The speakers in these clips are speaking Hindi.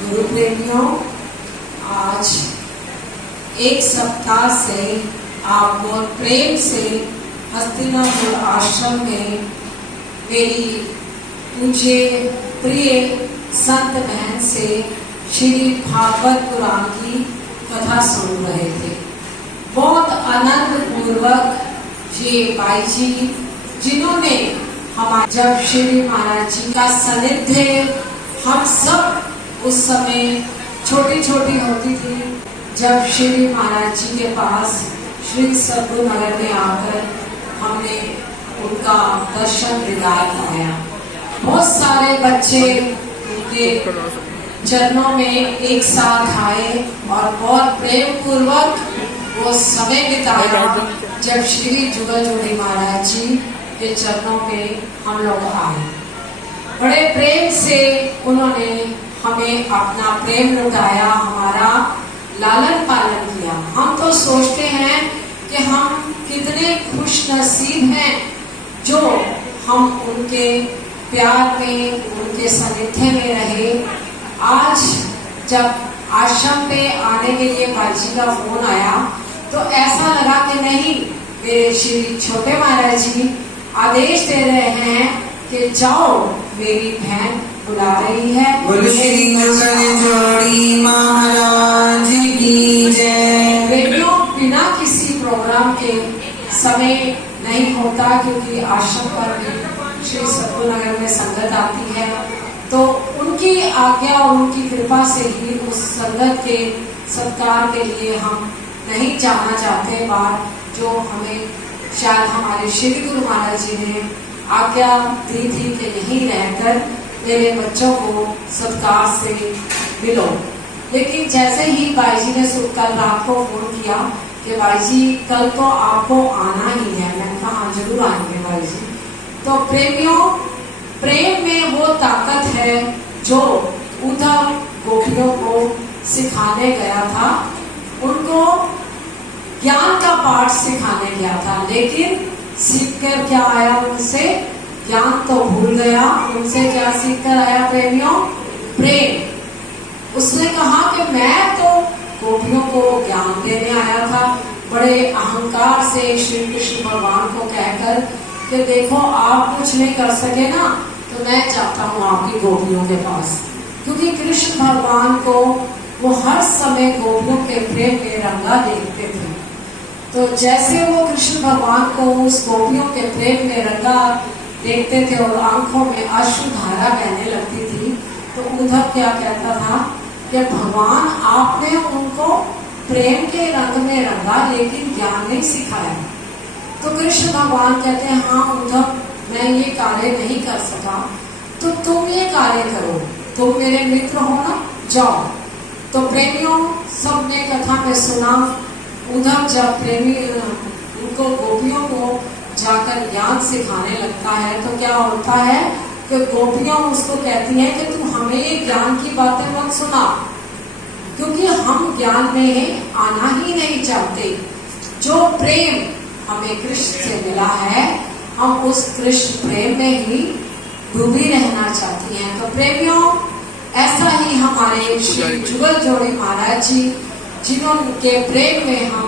गुरु प्रेमियों, आज एक सप्ताह से आप बहुत प्रेम से हस्तिनापुर आश्रम में मेरी मुझे प्रिय संत बहन से श्री भागवत पुराण की कथा सुन रहे थे। बहुत आनंद पूर्वक ये भाई जी, जिन्होंने हमारे जब श्री महाराज जी का सानिध्य हम सब उस समय छोटी छोटी होती थी, जब श्री महाराज जी के पास श्री सद्गुरु नगर में आकर हमने उनका दर्शन दीदार पाया। बहुत सारे बच्चे उनके चरणों में एक साथ आए और बहुत प्रेम पूर्वक वो समय बिताया जब श्री जुगल जोड़ी महाराज जी के चरणों में हम लोग आए। बड़े प्रेम से उन्होंने हमें अपना प्रेम लुटाया, हमारा लालन पालन किया। हम तो सोचते हैं कि हम कितने खुश नसीब हैं जो हम उनके प्यार में, उनके सानिध्य में रहे। आज जब आश्रम पे आने के लिए भाई जी का फोन आया तो ऐसा लगा कि नहीं, मेरे श्री छोटे महाराज जी आदेश दे रहे हैं कि जाओ, मेरी बहन बुला रही है। बोलो श्री जुगल जोड़ी महाराज की जय। रेडियो बिना किसी प्रोग्राम के समय नहीं होता, क्योंकि आश्रम पर श्री सद्गुरु नगर में संगत आती है, तो उनकी आज्ञा और उनकी कृपा से ही उस संगत के सत्कार के लिए हम नहीं जाना चाहते बाहर, जो हमें शायद हमारे श्री गुरु महाराज जी ने आज्ञा दी थी कि यहीं रहकर मेरे बच्चों को सत्कार से मिलो। लेकिन जैसे ही भाई जी ने कल रात को फोन किया कि भाई जी कल तो आपको आना ही है, मैंने कहा हाँ जरूर आएंगे भाई जी। तो प्रेमियों, प्रेम में वो ताकत है जो उद्धव गोपियों को सिखाने गया था, उनको ज्ञान का पाठ सिखाने गया था, लेकिन सीखकर क्या आया उनसे? ज्ञान तो भूल गया। उनसे क्या सीखकर आया प्रेमियों? प्रेम। उसने कहा कि मैं तो गोपियों को ज्ञान देने आया था, बड़े अहंकार से श्री कृष्ण भगवान को कहकर कि देखो आप कुछ नहीं कर सके ना, तो मैं चाहता हूँ आपकी गोपियों के पास, क्योंकि कृष्ण भगवान को वो हर समय गोपियों के प्रेम में रंगा देखते थे। तो जैसे वो कृष्ण भगवान को उस गोपियों के प्रेम में रंगा देखते थे और आंखों में अश्रुधारा बहने लगती थी, तो उद्धव क्या कहता था कि भगवान आपने उनको प्रेम के रंग में रंगा लेकिन ज्ञान नहीं सिखाया। तो कृष्ण भगवान कहते हैं हाँ उद्धव, मैं ये कार्य नहीं कर सका, तो तुम ये कार्य करो, तुम मेरे मित्र हो ना, जाओ। तो प्रेमियों, सबने कथा में सुना, उद्धव जब प्रेमी उनको गोपियों को जाकर ज्ञान सिखाने लगता है तो क्या होता है कि गोपियां उसको कहती हैं कि तुम हमें ये ज्ञान की बातें मत सुना, क्योंकि हम ज्ञान में आना ही नहीं चाहते। जो प्रेम हमें कृष्ण से मिला है, हम उस कृष्ण प्रेम में ही डूबी रहना चाहती हैं। तो प्रेमियों, ऐसा ही हमारे श्री जुगल जोड़ी महाराज जी, जिन्होंने प्रेम में हम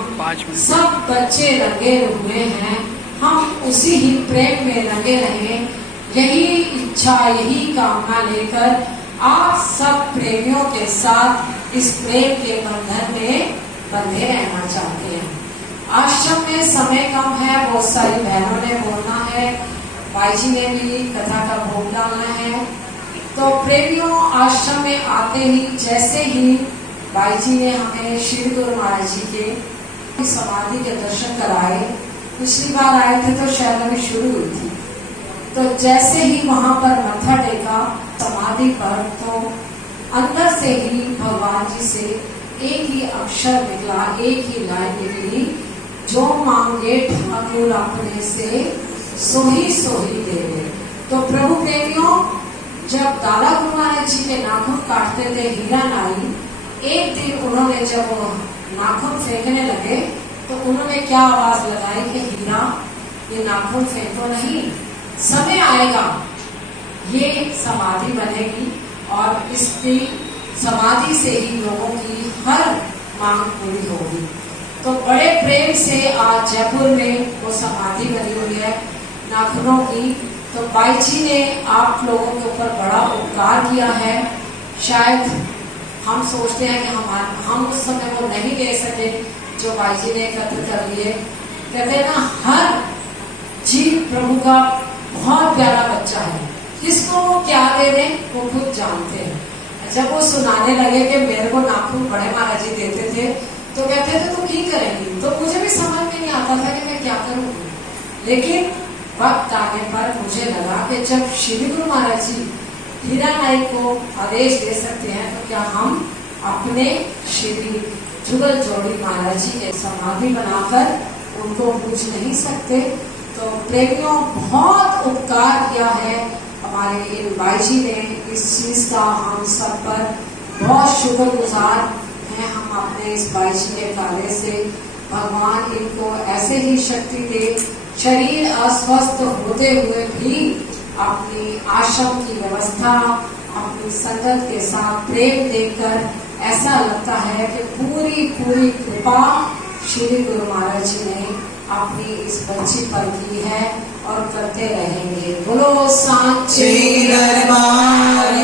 सब बच्चे रंगे हुए हैं, हम उसी ही प्रेम में रंगे रहे। यही इच्छा, यही कामना लेकर आप सब प्रेमियों के साथ इस प्रेम के बंधन में बंधे रहना चाहते हैं। आश्रम में समय कम है, बहुत सारी बहनों ने बोलना है, भाई जी ने भी कथा का भोग डालना है। तो प्रेमियों, आश्रम में आते ही जैसे ही भाई जी ने हमें श्री गुरु महाराज जी के समाधि के दर्शन कराए, पिछली बार आए थे तो शायद अभी शुरू हुई थी, तो जैसे ही वहां पर मत्था टेका समाधि पर, तो अंदर से ही भगवान जी से एक ही अक्षर निकला, एक ही लाइन निकली, जो मांगे ठाकुर अपने से सोही सोही देवे। तो प्रभु प्रेमियों, जब दादा गुरु महाराज जी के नाखून काटते थे हीरा नाई, एक दिन उन्होंने जब नाखून फेंकने लगे तो उन्होंने क्या आवाज लगाई कि हीरा ये नाखून फेंको नहीं, समय आएगा ये समाधि बनेगी और इसकी समाधि से ही लोगों की हर मांग पूरी होगी। तो बड़े प्रेम से आज जयपुर में वो समाधि बनी हुई है नाखूनों की। तो बाई जी ने आप लोगों के ऊपर बड़ा उपकार किया है। शायद हम सोचते हैं कि हम उस समय वो नहीं ले सके जो बाई जी ने एकत्र कर लिए। कहते हैं ना, हर जीव प्रभु का बहुत प्यारा बच्चा है, किसको वो क्या दे दें वो खुद जानते हैं। जब वो सुनाने लगे कि मेरे को नाखून बड़े महाराज जी देते थे, तो कहते थे तो की करेंगी, तो मुझे भी समझ में नहीं आता था कि मैं क्या करूँगी। लेकिन वक्त आने पर मुझे लगा कि जब श्री गुरु महाराज जी हीरा नाई को आदेश दे सकते हैं, तो क्या हम अपने श्री जुगल जोड़ी महाराज जी के समाधि बनाकर उनको पूछ नहीं सकते। तो प्रेमियों, बहुत उपकार किया है हमारे इन बाई जी ने। इस चीज का हम सब पर बहुत शुक्रगुजार हैं। हम अपने इस बाई जी के कार्य से भगवान इनको ऐसे ही शक्ति दे, शरीर अस्वस्थ होते हुए भी अपनी आश्रम की व्यवस्था अपनी संगत के साथ प्रेम देकर ऐसा लगता है कि पूरी पूरी कृपा श्री गुरु महाराज जी ने अपनी इस बच्ची पर की है और करते रहेंगे। बोलो सांचे दरबार,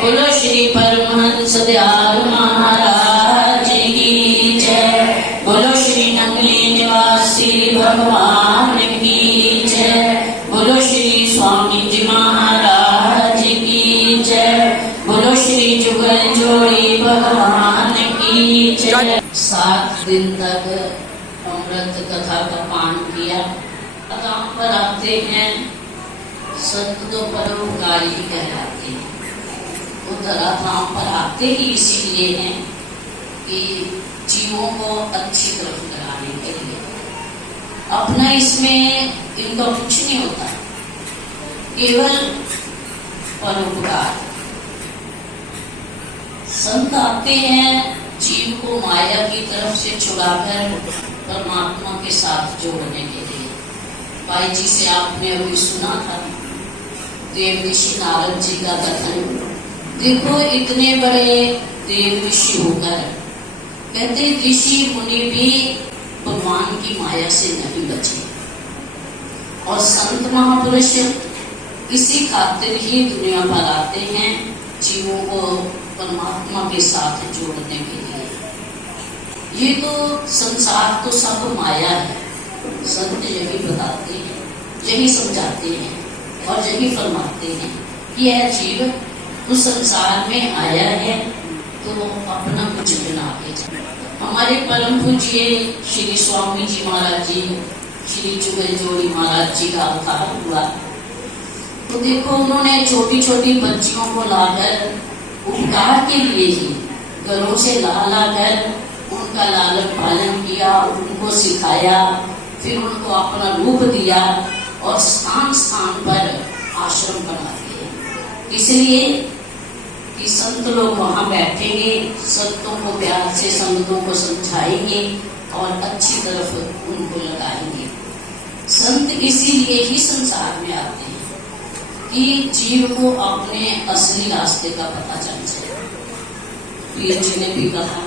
बोलो श्री परमहंस दयाल महाराज की जय। बोलो श्री नंगली निवासी भगवान की जय। बोलो श्री स्वामी जी महाराज की जय। बोलो श्री जुगल जोड़ी भगवान की जय। 7 दिन तक अमृत कथा का पान किया। कथा पर आते हैं, संत तो परोपकारी कहलाते हैं। वो धराधाम पर आते ही इसीलिए हैं कि जीवों को अच्छी तरफ कराने के लिए। अपना इसमें इनका कुछ नहीं होता, केवल परोपकार। संत आते हैं जीव को माया की तरफ से छुड़ाकर परमात्मा के साथ जोड़ने के लिए। भाई जी से आपने अभी सुना था देव ऋषि नारद जी का कथन। देखो, इतने बड़े देव ऋषि होकर कहते ऋषि मुनि भी भगवान की माया से नहीं बचे। और संत महापुरुष इसी खातिर ही दुनिया पर आते हैं, जीवों को परमात्मा के साथ जोड़ने के लिए। ये तो संसार तो सब माया है। संत यही बताते हैं, यही समझाते हैं और यही फरमाते हैं कि यह जीव उस संसार में आया है तो अपना कुछ बना के जाए। हमारे परम पूज्य श्री स्वामी जी महाराज जी, श्री जुगल जोड़ी महाराज जी का अवतार हुआ। तो देखो, उन्होंने छोटी छोटी बच्चियों को लाकर उपकार के लिए ही घरों से ला कर उनका लालन पालन किया, उनको सिखाया, फिर उनको अपना रूप दिया और स्थान स्थान पर आश्रम बना दिए। इसलिए कि संत लोग वहाँ बैठेंगे, संतों को प्यार से संतों को समझाएंगे और अच्छी तरफ उनको लगाएंगे। संत इसीलिए ही संसार में आते हैं कि जीव को अपने असली रास्ते का पता चल जाए। पीर जी ने भी कहा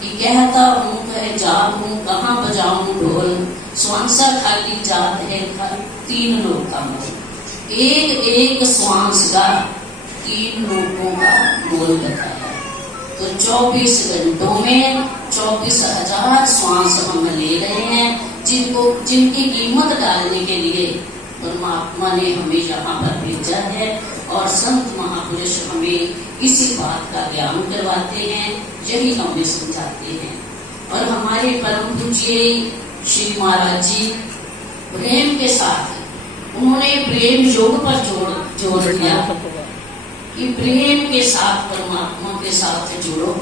कि कहता हूँ कहे जात हूँ, कहाँ बजाऊं ढोल, स्वांसा खाली जात है 3 लोग का मोल। एक एक श्वास का 3 लोगों का मोल बताया। तो 24 घंटों में 24,000 श्वास हम ले रहे हैं, जिनकी कीमत डालने के लिए परमात्मा ने हमें यहाँ पर भेजा है। और संत महापुरुष हमें इसी बात का ज्ञान करवाते हैं, यही हमें समझाते हैं। और हमारे परम पूज्य श्री महाराज जी प्रेम के साथ उन्होंने प्रेम योग पर जोड़ दिया कि प्रेम के साथ परमात्मा के साथ जुड़ो।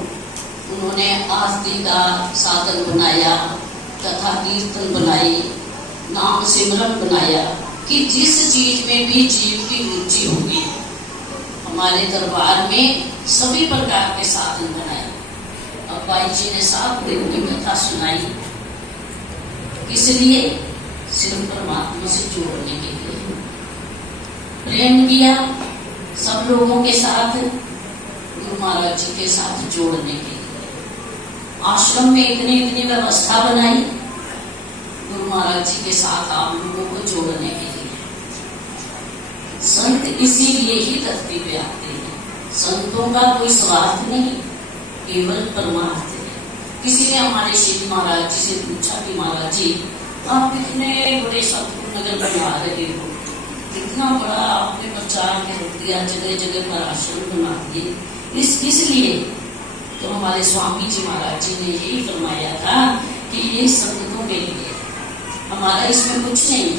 उन्होंने आरती का साधन बनाया, कथा कीर्तन बनाई, नाम सिमरन बनाया कि जिस चीज में भी जीव की रुचि होगी। हमारे दरबार में सभी प्रकार के साधन बनाए। अब भाई जी ने 7 दिन की कथा सुनाई, इसलिए सिर्फ परमात्मा से जोड़ने के लिए। प्रेम किया सब लोगों के साथ, गुरु महाराज जी के साथ जोड़ने के लिए। आश्रम में इतनी व्यवस्था बनाई गुरु महाराज जी के साथ आप लोगों को जोड़ने के लिए। संत इसीलिए ही धरती पे आते हैं। संतों का कोई स्वार्थ नहीं, केवल परमार्थ है। किसी ने हमारे श्री महाराज जी से पूछा कि महाराज जी आप कितने बड़े सतगुरु नगर बना रहे हो, इतना बड़ा आपने प्रचार कर दिया, जगह जगह पर आश्रम बना दिए, इसलिए तो हमारे स्वामी जी महाराज जी ने यही फरमाया था कि ये संतों के लिए, हमारा इसमें कुछ नहीं।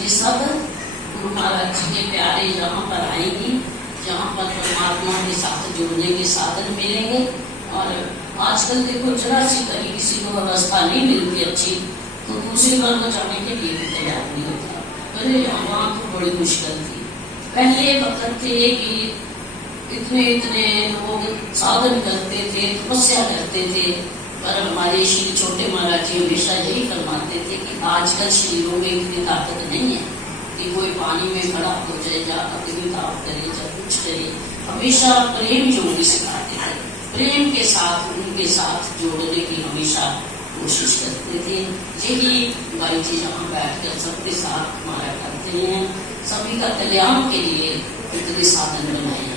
ये सब गुरु महाराज जी के प्यारे यहाँ पर आएंगे, जहाँ पर परमात्मा के साथ जुड़ने के साधन मिलेंगे। और आजकल देखो जरा सी कहीं किसी को व्यवस्था नहीं मिलती अच्छी, तो दूसरी बार को जाने के लिए भी तैयार नहीं होता। अरे वहाँ तो बड़ी मुश्किल थी। पहले वक्त थे कि इतने लोग साधन करते थे, तपस्या करते थे, पर हमारे श्री छोटे महाराज जी हमेशा यही फरमाते थे कि आजकल शरीरों में इतनी ताकत नहीं है कि कोई पानी में खड़ा हो जाए, या अग्नि ताप करे या कुछ करे। हमेशा प्रेम जोड़ने सिखाते थे, प्रेम के साथ उनके साथ जोड़ने की हमेशा कोशिश करते थे। यही भाई जी जहाँ बैठकर सबके साथ हमारा करते हैं, सभी का कल्याण के लिए इतने साधन बनाए।